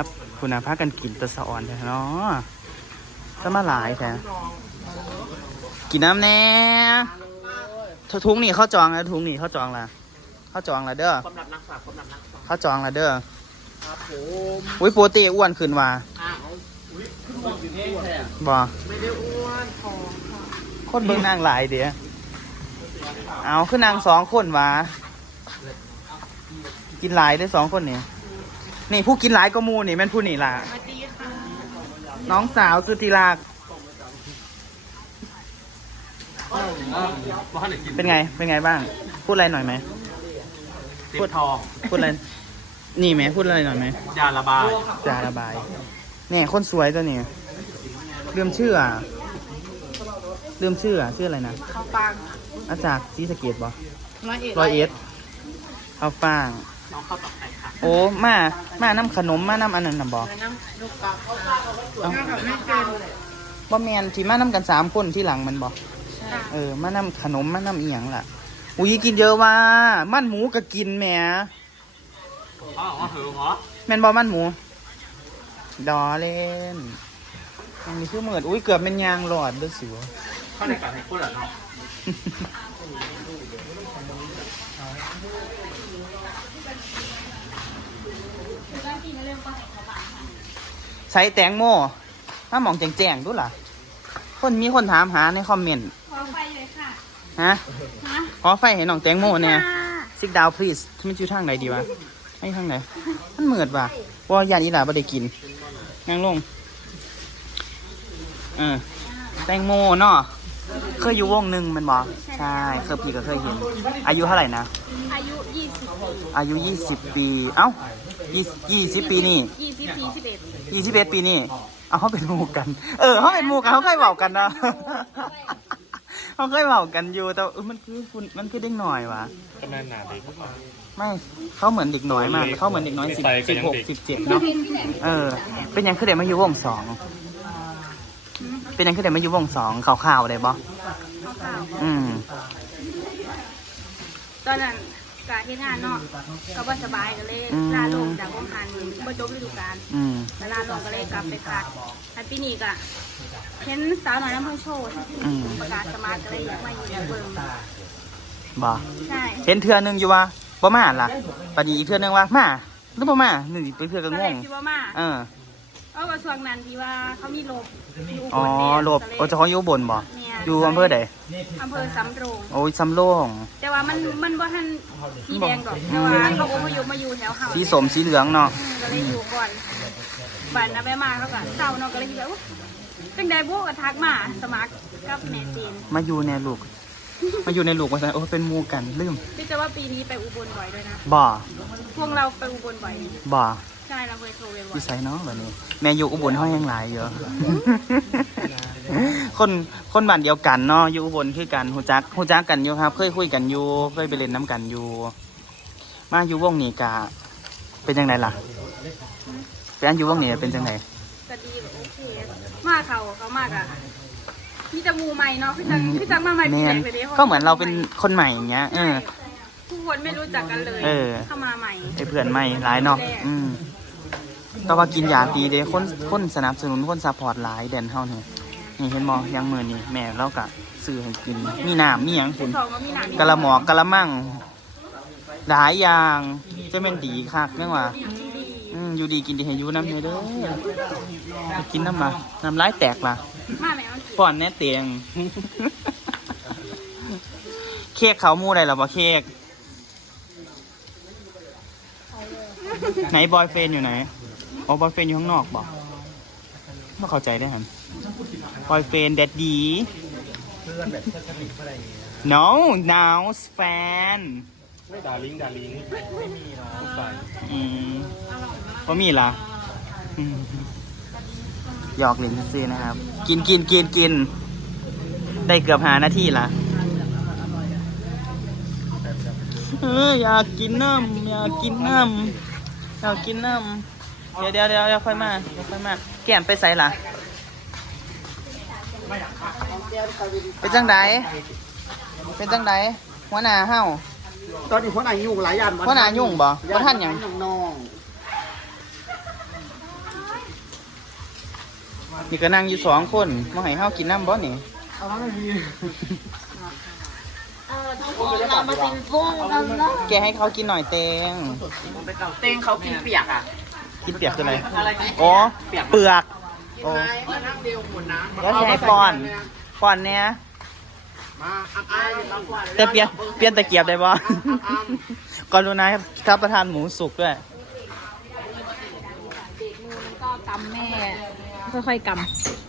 ครับคุณอาพากันกินตะสะออนแท้เนาะจะมาหลายแท้กินน้ำแน่ทุงนี่เขาจองแล้วทุงนี่เขาจองละเขาจองละเด้อความลับนักฝากความลับนักฝากเขาจองละเด้อครับผมอุ้ยโปรตีอ้วนขึ้นว่ะอ้าวอุ้ยขึ้นบอกอยู่นี่แท้บ่ไม่ได้อ้วนทองค่ะคนเบิ่งนางหลายเดียวเอาขึ้นนางสองคนวะกินหลายได้สองคนเนี่ย นี่ผู้กินหลายก็มูนี่แม่นผู้นี่ล่ะ สวัสดีค่ะน้องสาวสุธิรักบ้านไหนกินเป็นไง เป็นไงบ้าง พูดอะไรหน่อยไหมพูดทองพูดอะไร นี่ไหมพูดอะไรหน่อยไหมยาระบายจะระบาย เนี่ยคนสวยตัวนี้ลืมชื่ออะลืมชื่ออะชื่ออะไรนะข้าวปังอาจารย์ศรีสะเกดบ่ร้อยเอ็ดร้อยเอ็ดข้าวฟ่างน้องข้าวตับไก่ค่ะ โอ้มามาน้ำขนมมาน้ำอันนั้นน่ะบ่น้ำลูกวปลาเอ้าข้าวไม่เป็นบ่แมนที่มาน้ำกันสามคนที่หลังมันบ่เออมาน้ำขนมมาน้ำเอียงล่ะอุ้ยกินเยอะว่ามันหมูก็กินแหมอ๋ออ๋อเหรอเหรอแมนบ่มันหมู ดอเล่นอันนี้คือเหมือดอุ้ยเกือบเป็นยางหลอดเด้วยสิวะข้าในกันให้พูดเหรอเนาะ ใส่แตงโมมาหมองแจงๆดูล่ะ คนมีคนถามหาในคอมเมนต์ ขอไฟเลยค่ะ ฮะ ฮะขอไฟให้น้องแตงโมเนี่ยค่ะซิกดาว please มันอยู่ทางไหนดีวะไม่ทางไหน มันเหมือดว่ะว่าญาติอีหลาบ่ได้กินนั่งลง เออ แตงโมเนาะ เคยอยู่วงหนึ่งแมันบอใช่ เคยพี่ก็เคยเห็น อายุเท่าไหร่นะ อายุ20ปีอายุยี่สิบปี เอ้า ยี่ยี่สิบปีนี่20ปียี่สิบเอ็ดปีนี่เอาเขาเป็นหมู่กัน เออเขาเป็นหมู่กันเขาเคยเบอกกันนะเขาเคยเบอกกันอยู่แต่เออมันคือคุณมันคือเด็กหน่อยวะกำนันหนาเด็กไม่เขาเหมือนเด็กน้อยมากเขาเหมือนเด็กน้อยสิบสิบหกสิบเจ็ดเนาะเออ เป็นยังคือเด็กมาอยู่วงสองเป็นยังคือเด็กมาอยู่วงสองข่าวๆเลยบ่ข่าวอืมตอนนั้น กะเฮ็ดงานเนาะก็บ่สบายก็เลยอืม ลาลงจากวงการบ่จบฤดูกาลอืม แล้วลาลงก็เลยกลับไปคัดแต่ปีนี้ก็เห็นสาวน้อยน้ำพึ่งโชว์อืม ประกาศสมัครก็เลยอยากมาอยู่เบิ่งบ่ใช่เห็นเทือนึงอยู่ว่าบ่มาล่ะปานนี้อีกเทือนึงว่ามาหรือบ่มานี่ไปเทือตก็อนงแรกงคิดว่ามาเออ เอาว่าช่วงนั้นที่ว่าเขามีลบอยู่อ๋อแดนหลบก็เยโอ้เจ้าของอยู่อุบนบ่เนี่ย อยู่อำเภอใดอำเภอสำโรงโอ้ยซ้ำโล่งแต่ว่ามันมันบ่ทันสีแดงดอกแต่ว่าเขาอพยพมาอยู่แถวเฮาสีสมสีเหลืองเนาะก็เลยอยู่ก่อนบันนะไปมาเขาก็เศร้าเนาะก็เลยคิดว่าอุ๊ยจังใดพวกก็ทักมาสมัครกับแม่จีนมาอยู่ในลูก มาอยู่ในลูกว่าซั่นโอ้เป็นหมู่กันลืมพี่จะว่าปีนี้ไปอุบลบ่อยด้วยนะบ่พวกเราไปอุบลบ่อยบ่ใช่เราเคยโทรไปบ่อวิยสัยเนาะแบบนี้แม่อยู่อุบลห้อยยังหลายเยอะคน คนบ้านเดียวกันเนาะอยู่อุบลคือกันฮู้จักฮู้จักกันอยู่ครับ เคยคุยกันอยู่เคยไปเล่นน้ำกันอยู่ มาอยู่วงนี้กะเป็นจังไดล่ะเป็นอันอยู่วงนี้เป็นจังไดก็ดีโอเคมาเขาเขามากอะมีจมูกใหม่เนาะพี่จังพี่จังมาใหม่ปีแม่แรนกเลยดิก็เหมือนเราเป็นคนใหม่อย่างเงี้ยเออทุกคนไม่รู้จักกันเลยเออเข้ามาใหม่ไอ้เพื่อนใหม่หลายเนาะอืมแต่ว่ากินยาดีเด้คนคนสนับสนุนคนซัพพอร์ตหลายแดนเฮานี่ นี่เห็นบ่ยังมือนี่แม่เราก็ซื้อให้กิน มีน้ำมีหยังคุณสองก็มีหนังกะละหมอกกะละมังหลายอย่างจะเป็นดีคักเนื่องว่าอืมอยู่ดีกินดีให้อยู่น้ำเด้อเด้อไปกินน้ำมาน้ำลายแตกล่ะมาแม่มันป้อนแน่เตียง เค้กเขาหมู่ได้หรอบ่เค้กไหนบอยเฟนอยู่ไหนอ๋อบอยเฟนอยู่ข้างนอกบ่ไม่เข้าใจได้หัน บอยเฟนแดดดี no now fan ไม่ดาลิงดาลิงไม่มีเนาะใส่อืมก็มีละอืมหยอกเล่นซื้อๆนะครับ กินกินกินกิน ได้เกือบหานาทีละเอออยากกินน้ำอยากกินน้ำอยากกินน้ำเดี๋ยวเดี๋ยวเดี๋ยวเดี๋ยวค่อยมาเดี๋ยวค่อยมา แก้มไปใส่ละ เป็นจังไดเป็นจังไดหัวหน้าเฮาตอนนี้คนอายุหลายยันหัวหน้ายุ่งบ่บ่ท่านหยังน้องนี่ก็นั่งอยู่สองคนมาให้เฮากินน้ำบ่นี่เออทุกคนเรามากินกุ้งกันแล้วแกให้เขากินหน่อยเตงเต้งเขากินเปียกอะ กินเปียกคืออะไร อ๋อ เปลือก โอ้มานั่งเดียวหมดนะแล้วใช้ป้อนป้อนเนี่ยมาอับอายมาก่อนแต่เปลี่ยนเปลี่ยนตะเกียบได้บ่ก่อนดูนะครับประทานหมูสุกด้วยก็กำแม่ ค่อยๆก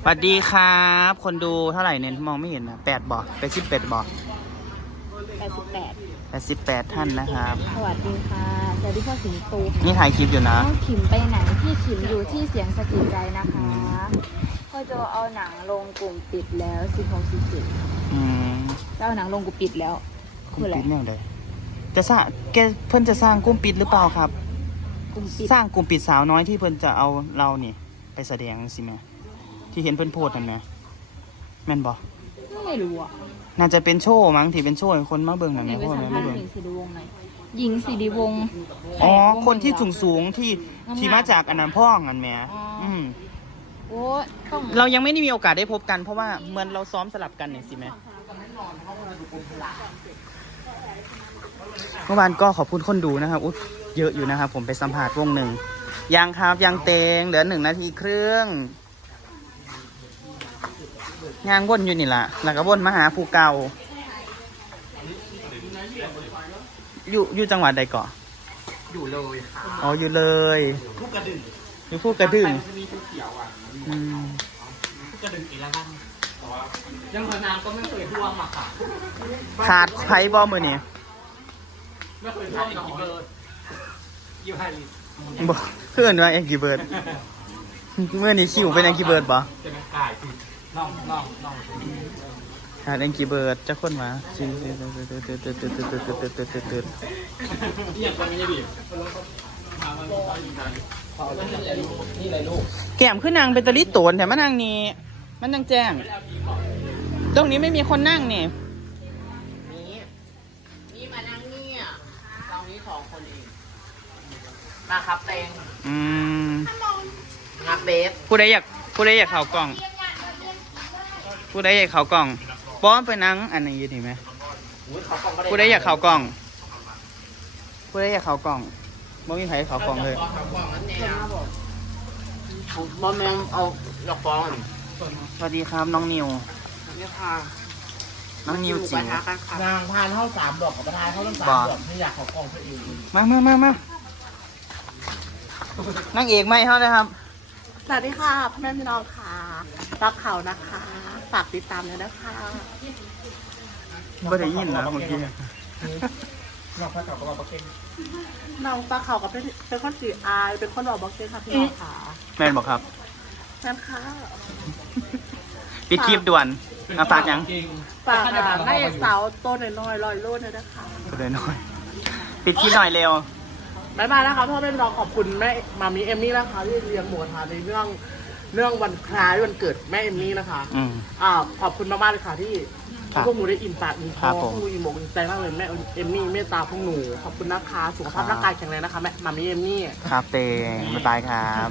สวัสดีครับ คนดูเท่าไหร่เนี่ยมองไม่เห็นนะแปดบ่ไปสิบแปดบ่ำแปดสิบแปดแปดสิบแปดท่านนะครับ สวัสดีค่ะสวัสดีพ่อสิงโตนี่ถ่ายคลิปอยู่นะน้องขิมไปไหน พี่ ขิมอยู่ที่เสียงสะกิดใจนะคะพ่อโจเอาหนังลงกลุ่มปิดแล้วสิบหกสิบเจ็ดอืมเอาหนังลงกลุ่มปิดแล้วกลุ่มปิดแนวใดจะสร้างแกเพิ่นจะสร้างกลุ่มปิดหรือเปล่าครับ กลุ่มปิดสร้างกลุ่มปิดสาวน้อยที่เพิ่นจะเอาเรานี่ ไปแสดงสิแม่ที่เห็นเพิ่นโพสต์นั่นนะแม่นบ่ไม่รู้อะน่าจะเป็นโชว์มั้งที่เป็นโชว์ให้คนมาเบิ่งนั่นนี่นะไปเพราะสัว่ามแม่ภามาษณ์เบิ่ง หญิงสิริวงศ์หน่อย หญิงสิริวงศ์อ๋อวงคนที่เหสูงสูงๆที่ที่มาจากอันนั้นพ่องอันแหม่อ๋ออือืมโอ้ยต้องเรายังไม่ได้มีโอกาสได้พบกันเพราะว่าเหมือนเราซ้อมสลับกันเนี่ยสิแม่เมื่อวานก็ขอบคุณคนดูนะครับอุ๊ยเยอะอยู่นะครับผมไปสัมผัสวงหนึ่งยังครับยังเตงเหลือหนึ่งนาทีครึ่งยางวนอยู่นี่ละแล้วก็วนมาหาภูเก่า อยู่อยู่จังหวัดใดก่อนอยู่เลยค่ะอ๋ออยู่เลยลูกกระดึงอยู่ภูกระดึงจะมีเขียวอะอืมลูกกระดึงอีกแล้วบ้างยังพนามก็ไม่เคยท่วมอะค่ะขาดไผ่บอมือนี่ไม่เคยท่วมหนองเบิร์ดยูไฮริบอกเพื่อนว่าแองกี้เบิร์ดเมื่อนี้คิวเป็นแองกี้เบิร์ดบ่จะเป็นกายสิน้องน้องน้อง ขาแองกี้เบิร์ดจะคนมาซิซิซิซิซิซิซิซิซิซิซิซิซิซินี่ยังไม่ได้ดินี่อะไรลูกแก้มคือนนางเป็นตะลิโตนแต่มานางนี่มันนางแจ้ง ตรงนี้ไม่มีคนนั่งนี่นี่มานั่งนี่อะเรานี้สองคนเองมาครับเตงอืมงับเบสผู้ใดอยากผู้ใดอยากเข่ากล่อง ผู้ใดอยากเข่ากล่อง ป้อมไปนั่งอันนี้อยู่นี่ไหมอุ้ยเขากล่องก็ได้ผู้ใดอยากเข่ากล่องผู้ใดอยากเข่ากล่องบ่มีใครเข่ากล่องเลยเขากล่องนั่นเองบอมแมงเอาดอกฟองสวัสดีครับน้องนิวนี่ค่ะน้องนิวจิ๋วนางพานเท่าสามดอกกับประธานเท่าทั้งสามบ่ดอกไม่อยากขอกล่องเพื่อเองมามามามานั่งเอกไม่เขาเลยครับ สวัสดีค่ะพ่อแม่พี่น้องค่ะรักเขานะคะ ฝากติดตามเลยนะคะไม่ได้ยินนะเมื่อกี้นอกพระเก่าก็มาประเก็นน้องปลาเขากับเป็นเป็นคนสีอาย เป็นคนบอกบอกเซ่ค่ะพี่น้องค่ะแมนบอกครับนั่นค่ะปิดคลิปด่วนมาฝากยังฝากอะให้สาวโตวน้อยๆลอยโลดเลยนะคะก็เลยน้อยปิดคลิปหน่อยเร็วบายบายนะคะพ่อแม่พี่น้องขอบคุณแม่มามีเอมมี่นะคะที่เลี้ยงหมูกระทานในเรื่อง เรื่องวันคล้ายวันเกิดแม่เอมมี่นะคะ อืม อ่าขอบคุณมากๆเลยค่ะที่ครับพวกหนูได้อิ่มปากอิ่มคครัอบผม พวกหนูอิ่มอกอิ่มใจมากเลยแม่เอมมี่เมตตาพวกหนูขอบคุณนะคะสุขภาพครับร่างกายแข็งแรงนะคะแม่มามีเอมมี่ ครับเตงบ๊ายบายครับ